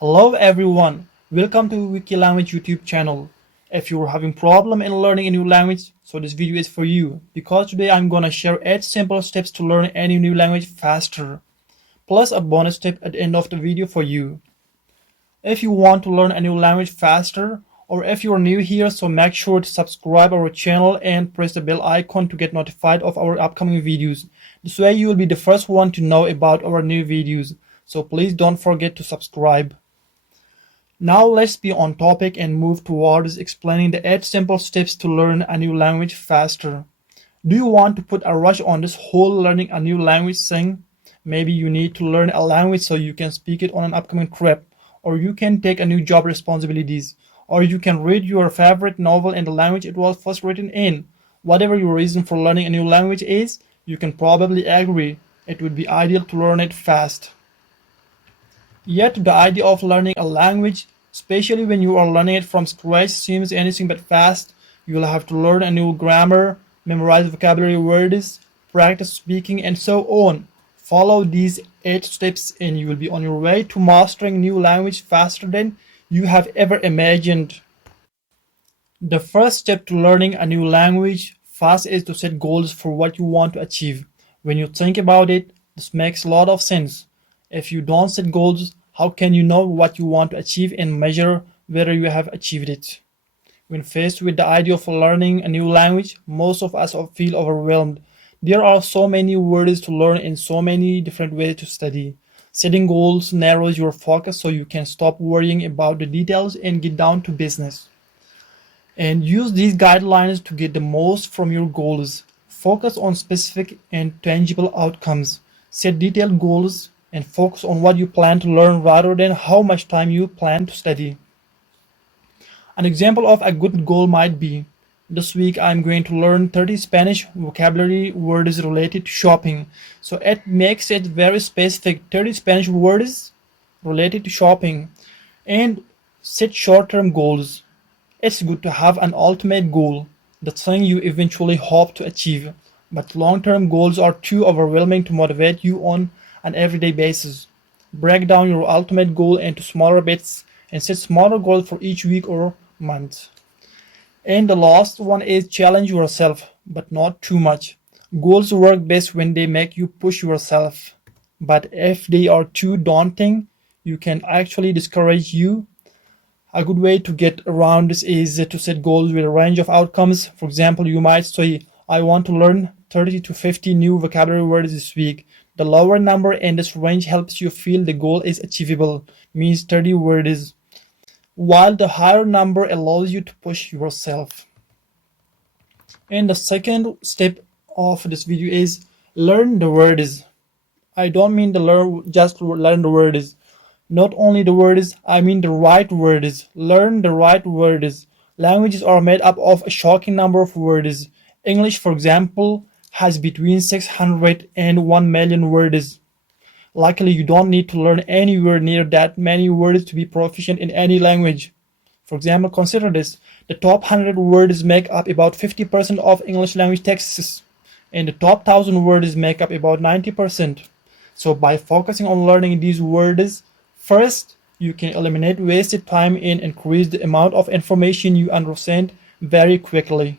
Hello everyone, welcome to Wiki Language YouTube channel. If you're having problem in learning a new language, so this video is for you because today I'm gonna share 8 simple steps to learn any new language faster, plus a bonus tip at the end of the video for you. If you want to learn a new language faster, or if you're new here, so make sure to subscribe our channel and press the bell icon to get notified of our upcoming videos. This way you will be the first one to know about our new videos, so please don't forget to subscribe. Now let's be on topic and move towards explaining the 8 simple steps to learn a new language faster. Do you want to put a rush on this whole learning a new language thing? Maybe you need to learn a language so you can speak it on an upcoming trip, or you can take a new job responsibilities, or you can read your favorite novel in the language it was first written in. Whatever your reason for learning a new language is, you can probably agree it would be ideal to learn it fast. Yet the idea of learning a language, especially when you are learning it from scratch, seems anything but fast. You will have to learn a new grammar, memorize vocabulary words, practice speaking, and so on. Follow these 8 steps and you will be on your way to mastering new language faster than you have ever imagined. The first step to learning a new language fast is to set goals for what you want to achieve. When you think about it, this makes a lot of sense. If you don't set goals, how can you know what you want to achieve and measure whether you have achieved it? When faced with the idea of learning a new language, most of us feel overwhelmed. There are so many words to learn and so many different ways to study. Setting goals narrows your focus so you can stop worrying about the details and get down to business. And use these guidelines to get the most from your goals. Focus on specific and tangible outcomes. Set detailed goals and focus on what you plan to learn rather than how much time you plan to study. An example of a good goal might be, this week I'm going to learn 30 Spanish vocabulary words related to shopping. So it makes it very specific, 30 Spanish words related to shopping. And set short-term goals. It's good to have an ultimate goal, the thing you eventually hope to achieve. But long-term goals are too overwhelming to motivate you on an everyday basis. Break down your ultimate goal into smaller bits and set smaller goals for each week or month. And the last one is challenge yourself, but not too much. Goals work best when they make you push yourself. But if they are too daunting, you can actually discourage you. A good way to get around this is to set goals with a range of outcomes. For example, you might say, I want to learn 30 to 50 new vocabulary words this week. The lower number in this range helps you feel the goal is achievable, means 30 words, while the higher number allows you to push yourself. And the second step of this video is learn the words. I don't mean just learn the words. Not only the words, I mean the right words. Learn the right words. Languages are made up of a shocking number of words. English, for example, has between 600 and 1 million words. Luckily, you don't need to learn anywhere near that many words to be proficient in any language. For example, consider this. The top 100 words make up about 50% of English language texts, and the top 1,000 words make up about 90%. So by focusing on learning these words, first, you can eliminate wasted time and increase the amount of information you understand very quickly.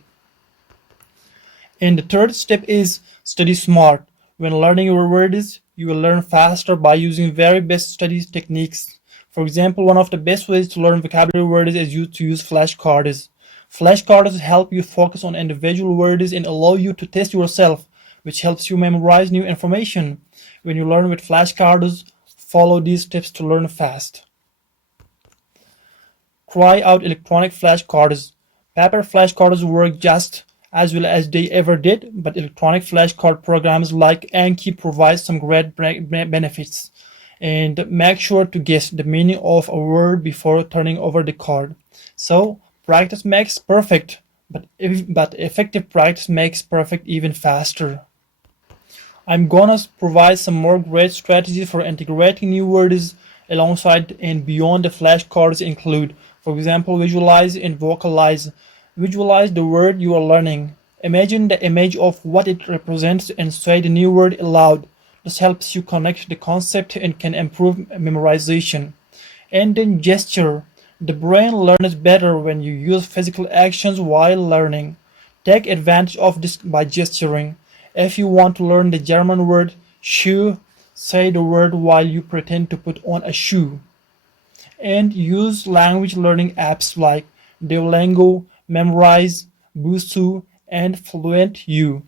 And the third step is study smart. When learning your words, you will learn faster by using very best study techniques. For example, one of the best ways to learn vocabulary words is to use flashcards. Flashcards help you focus on individual words and allow you to test yourself, which helps you memorize new information. When you learn with flashcards, follow these steps to learn fast. Try out electronic flashcards. Paper flashcards work just as well as they ever did, but electronic flashcard programs like Anki provide some great benefits. And make sure to guess the meaning of a word before turning over the card. So practice makes perfect, but effective practice makes perfect even faster. I'm gonna provide some more great strategies for integrating new words alongside and beyond the flashcards include, for example, visualize and vocalize. Visualize the word you are learning. Imagine the image of what it represents and say the new word aloud. This helps you connect the concept and can improve memorization. And then gesture. The brain learns better when you use physical actions while learning. Take advantage of this by gesturing. If you want to learn the German word shoe, say the word while you pretend to put on a shoe. And use language learning apps like Duolingo, Memrise, Busuu, and FluentU.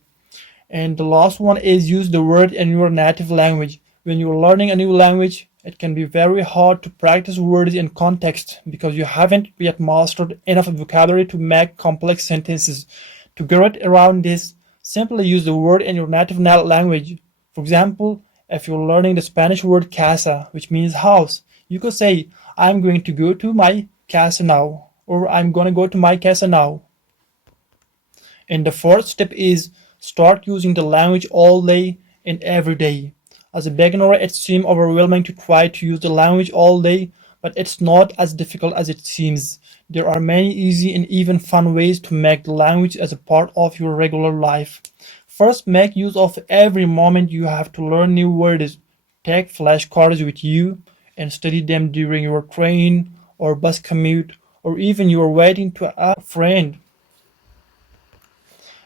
And the last one is use the word in your native language. When you're learning a new language, it can be very hard to practice words in context because you haven't yet mastered enough vocabulary to make complex sentences. To get around this, simply use the word in your native language. For example, if you're learning the Spanish word casa, which means house, you could say, I'm going to go to my casa now, or I'm going to go to my casa now. And the fourth step is start using the language all day and every day. As a beginner, it seems overwhelming to try to use the language all day, but it's not as difficult as it seems. There are many easy and even fun ways to make the language as a part of your regular life. First, make use of every moment you have to learn new words. Take flashcards with you and study them during your train or bus commute or even you're waiting to a friend.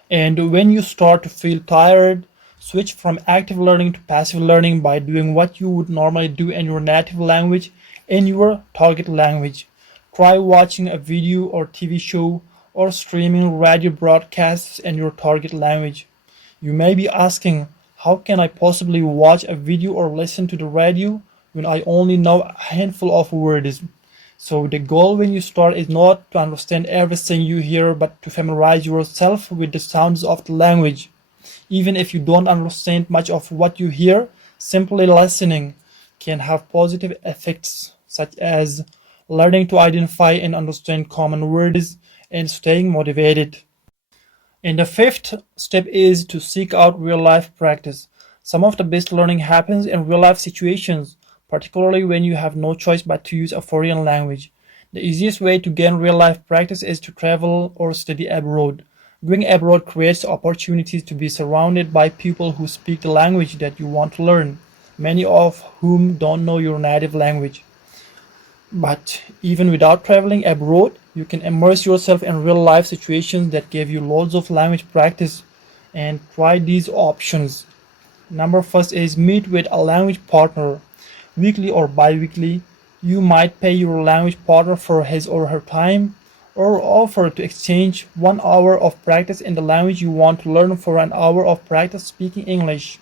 And when you start to feel tired, switch from active learning to passive learning by doing what you would normally do in your native language in your target language. Try watching a video or TV show or streaming radio broadcasts in your target language. You may be asking, how can I possibly watch a video or listen to the radio when I only know a handful of words? So the goal when you start is not to understand everything you hear, but to familiarize yourself with the sounds of the language. Even if you don't understand much of what you hear, simply listening can have positive effects, such as learning to identify and understand common words and staying motivated. And the fifth step is to seek out real life practice. Some of the best learning happens in real life situations, particularly when you have no choice but to use a foreign language. The easiest way to gain real life practice is to travel or study abroad. Going abroad creates opportunities to be surrounded by people who speak the language that you want to learn, many of whom don't know your native language. But even without traveling abroad, you can immerse yourself in real life situations that give you loads of language practice and try these options. Number first is meet with a language partner. Weekly or bi-weekly, you might pay your language partner for his or her time or offer to exchange 1 hour of practice in the language you want to learn for an hour of practice speaking English.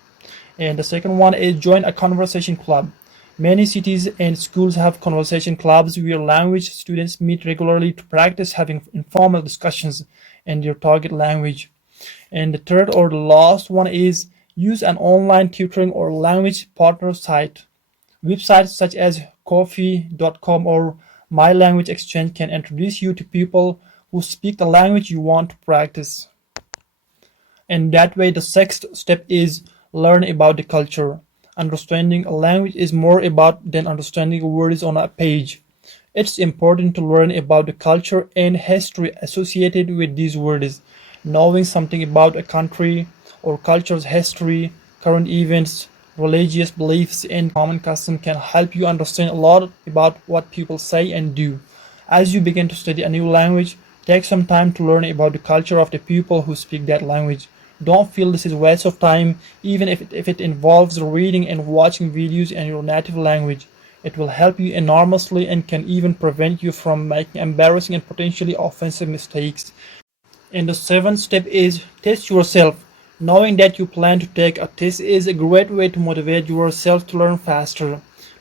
And the second one is join a conversation club. Many cities and schools have conversation clubs where language students meet regularly to practice having informal discussions in their target language. And the third or the last one is use an online tutoring or language partner site. Websites such as Kofi.com or My Language Exchange can introduce you to people who speak the language you want to practice. And that way, the sixth step is learn about the culture. Understanding a language is more about than understanding words on a page. It's important to learn about the culture and history associated with these words. Knowing something about a country or culture's history, current events, religious beliefs, and common customs can help you understand a lot about what people say and do. As you begin to study a new language, take some time to learn about the culture of the people who speak that language. Don't feel this is a waste of time, even if it involves reading and watching videos in your native language. It will help you enormously and can even prevent you from making embarrassing and potentially offensive mistakes. And the seventh step is test yourself. Knowing that you plan to take a test is a great way to motivate yourself to learn faster.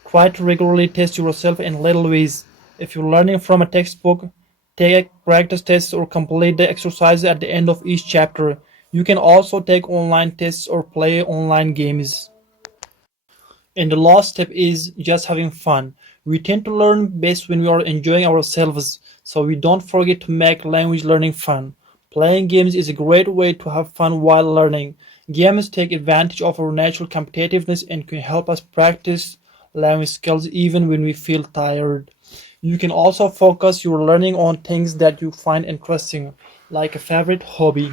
Try to regularly test yourself in little ways. If you're learning from a textbook, take practice tests or complete the exercises at the end of each chapter. You can also take online tests or play online games. And the last step is just having fun. We tend to learn best when we are enjoying ourselves, so we don't forget to make language learning fun. Playing games is a great way to have fun while learning. Games take advantage of our natural competitiveness and can help us practice language skills even when we feel tired. You can also focus your learning on things that you find interesting, like a favorite hobby.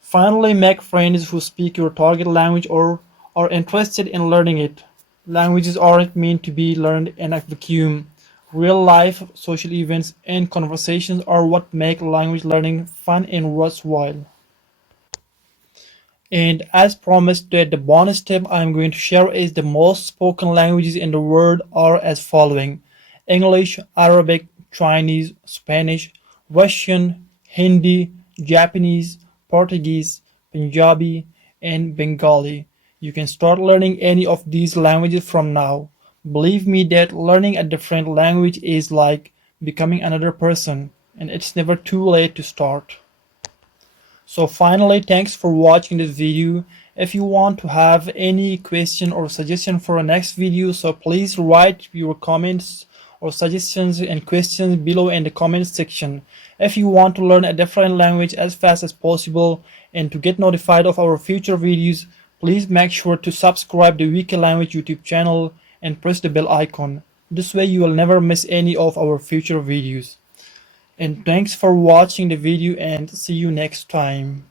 Finally, make friends who speak your target language or are interested in learning it. Languages aren't meant to be learned in a vacuum. Real life, social events, and conversations are what make language learning fun and worthwhile. And as promised, that the bonus tip I'm going to share is the most spoken languages in the world are as following: English, Arabic, Chinese, Spanish, Russian, Hindi, Japanese, Portuguese, Punjabi, and Bengali. You can start learning any of these languages from now. Believe me that learning a different language is like becoming another person, and it's never too late to start. So finally, thanks for watching this video. If you want to have any question or suggestion for a next video, so please write your comments or suggestions and questions below in the comment section. If you want to learn a different language as fast as possible and to get notified of our future videos, please make sure to subscribe the Wiki Language YouTube channel and press the bell icon. This way you will never miss any of our future videos. And thanks for watching the video and see you next time.